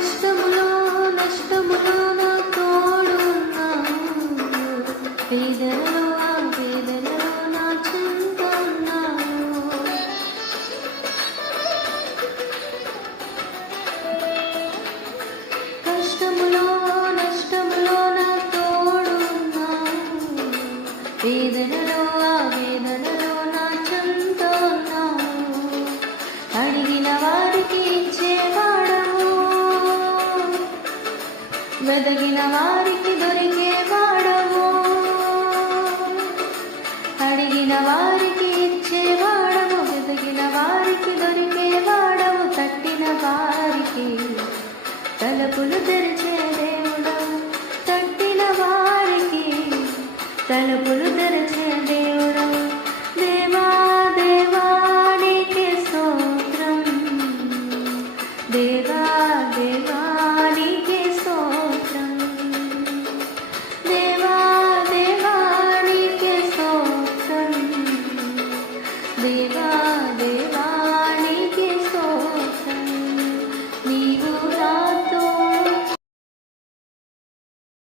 కష్టములో నష్టములో నా తోడు ఉన్నావు, వేదనలో ఆ వేదనలో నా చెంత ఉన్నావు. కష్టములో నష్టములో నా తోడు ఉన్నావు, వేదనలో ఆ వేదనలో నా చెంత ఉన్నావు. అడిగిన వారికి ఇచ్చేవాడవు, వెదగిన వారికి దొరికేవాడవు. అడిగిన వారికి ఇచ్చేవాడవు, వెదగిన వారికి దొరికేవాడవు. తట్టిన వారికి తలుపులు తెరిచే దేవుడవు, తట్టిన వారికి తలుపులు తెరిచే